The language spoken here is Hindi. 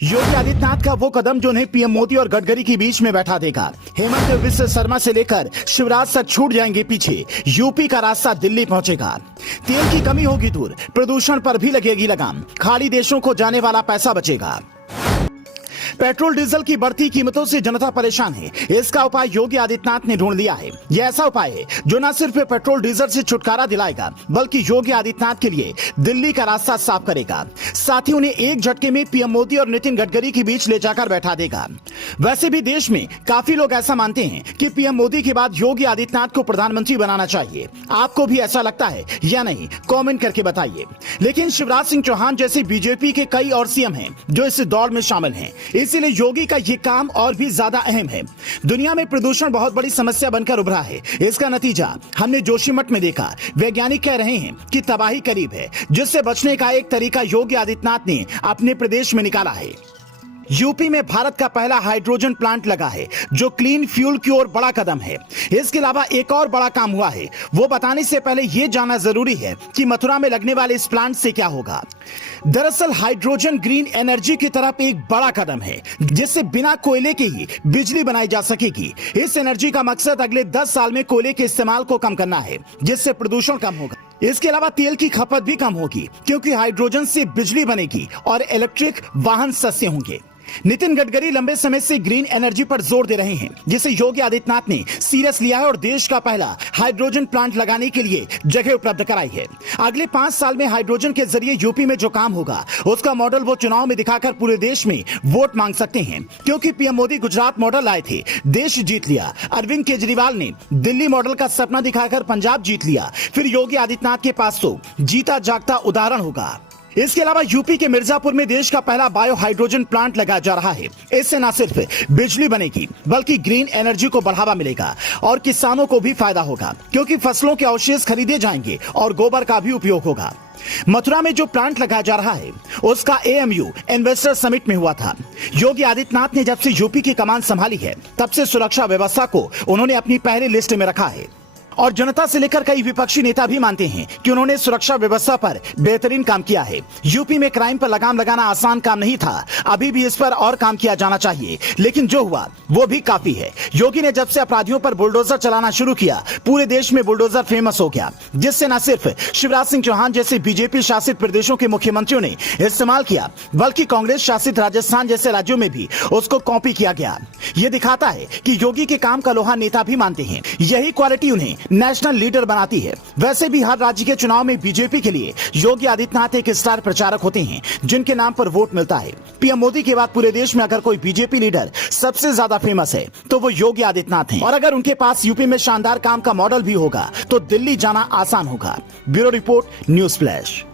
योगी आदित्यनाथ का वो कदम जो उन्हें पीएम मोदी और गडकरी के बीच में बैठा देगा। हेमंत विश्व शर्मा से लेकर शिवराज तक छूट जाएंगे पीछे। यूपी का रास्ता दिल्ली पहुंचेगा। तेल की कमी होगी दूर, प्रदूषण पर भी लगेगी लगाम। खाड़ी देशों को जाने वाला पैसा बचेगा। पेट्रोल डीजल की बढ़ती कीमतों से जनता परेशान है। इसका उपाय योगी आदित्यनाथ ने ढूंढ लिया है। यह ऐसा उपाय है जो न सिर्फ पेट्रोल डीजल से छुटकारा दिलाएगा, बल्कि योगी आदित्यनाथ के लिए दिल्ली का रास्ता साफ करेगा। साथ ही उन्हें एक झटके में पीएम मोदी और नितिन गडकरी के बीच ले जाकर बैठा देगा। वैसे भी देश में काफी लोग ऐसा मानते हैं कि पीएम मोदी के बाद योगी आदित्यनाथ को प्रधानमंत्री बनाना चाहिए। आपको भी ऐसा लगता है या नहीं? कमेंट करके बताइए। लेकिन शिवराज सिंह चौहान जैसे बीजेपी के कई और सीएम हैं जो इस दौड़ में शामिल हैं। इसीलिए योगी का ये काम और भी ज्यादा अहम है। दुनिया में प्रदूषण बहुत बड़ी समस्या बनकर उभरा है। इसका नतीजा हमने जोशीमठ में देखा। वैज्ञानिक कह रहे हैं कि तबाही करीब है, जिससे बचने का एक तरीका योगी आदित्यनाथ ने अपने प्रदेश में निकाला है। यूपी में भारत का पहला हाइड्रोजन प्लांट लगा है, जो क्लीन फ्यूल की ओर बड़ा कदम है। इसके अलावा एक और बड़ा काम हुआ है। वो बताने से पहले ये जानना जरूरी है कि मथुरा में लगने वाले इस प्लांट से क्या होगा। दरअसल हाइड्रोजन ग्रीन एनर्जी की तरफ एक बड़ा कदम है, जिससे बिना कोयले के ही बिजली बनाई जा सकेगी। इस एनर्जी का मकसद अगले 10 साल में कोयले के इस्तेमाल को कम करना है, जिससे प्रदूषण कम होगा। इसके अलावा तेल की खपत भी कम होगी, क्योंकि हाइड्रोजन से बिजली बनेगी और इलेक्ट्रिक वाहन सस्ते होंगे। नितिन गडकरी लंबे समय से ग्रीन एनर्जी पर जोर दे रहे हैं, जिसे योगी आदित्यनाथ ने सीरियस लिया है और देश का पहला हाइड्रोजन प्लांट लगाने के लिए जगह उपलब्ध कराई है। अगले 5 साल में हाइड्रोजन के जरिए यूपी में जो काम होगा, उसका मॉडल वो चुनाव में दिखाकर पूरे देश में वोट मांग सकते हैं। क्योंकि पीएम मोदी गुजरात मॉडल लाए थे, देश जीत लिया। अरविंद केजरीवाल ने दिल्ली मॉडल का सपना दिखाकर पंजाब जीत लिया। फिर योगी आदित्यनाथ के पास तो जीता जागता उदाहरण होगा। इसके अलावा यूपी के मिर्जापुर में देश का पहला बायो हाइड्रोजन प्लांट लगाया जा रहा है। इससे न सिर्फ बिजली बनेगी, बल्कि ग्रीन एनर्जी को बढ़ावा मिलेगा और किसानों को भी फायदा होगा, क्योंकि फसलों के अवशेष खरीदे जाएंगे और गोबर का भी उपयोग होगा। मथुरा में जो प्लांट लगाया जा रहा है, उसका एएमयू इन्वेस्टर समिट में हुआ था। योगी आदित्यनाथ ने जब से यूपी की कमान संभाली है, तब से सुरक्षा व्यवस्था को उन्होंने अपनी पहली लिस्ट में रखा है। और जनता से लेकर कई विपक्षी नेता भी मानते हैं कि उन्होंने सुरक्षा व्यवस्था पर बेहतरीन काम किया है। यूपी में क्राइम पर लगाम लगाना आसान काम नहीं था। अभी भी इस पर और काम किया जाना चाहिए, लेकिन जो हुआ वो भी काफी है। योगी ने जब से अपराधियों पर बुलडोजर चलाना शुरू किया, पूरे देश में बुलडोजर फेमस हो गया, जिससे न सिर्फ शिवराज सिंह चौहान जैसे बीजेपी शासित प्रदेशों के मुख्यमंत्रियों ने इस्तेमाल किया, बल्कि कांग्रेस शासित राजस्थान जैसे राज्यों में भी उसको कॉपी किया गया। ये दिखाता है कि योगी के काम का लोहा नेता भी मानते हैं। यही क्वालिटी उन्हें नेशनल लीडर बनाती है। वैसे भी हर राज्य के चुनाव में बीजेपी के लिए योगी आदित्यनाथ एक स्टार प्रचारक होते हैं, जिनके नाम पर वोट मिलता है। पीएम मोदी के बाद पूरे देश में अगर कोई बीजेपी लीडर सबसे ज्यादा फेमस है, तो वो योगी आदित्यनाथ हैं। और अगर उनके पास यूपी में शानदार काम का मॉडल भी होगा, तो दिल्ली जाना आसान होगा। Bureau report, news flash.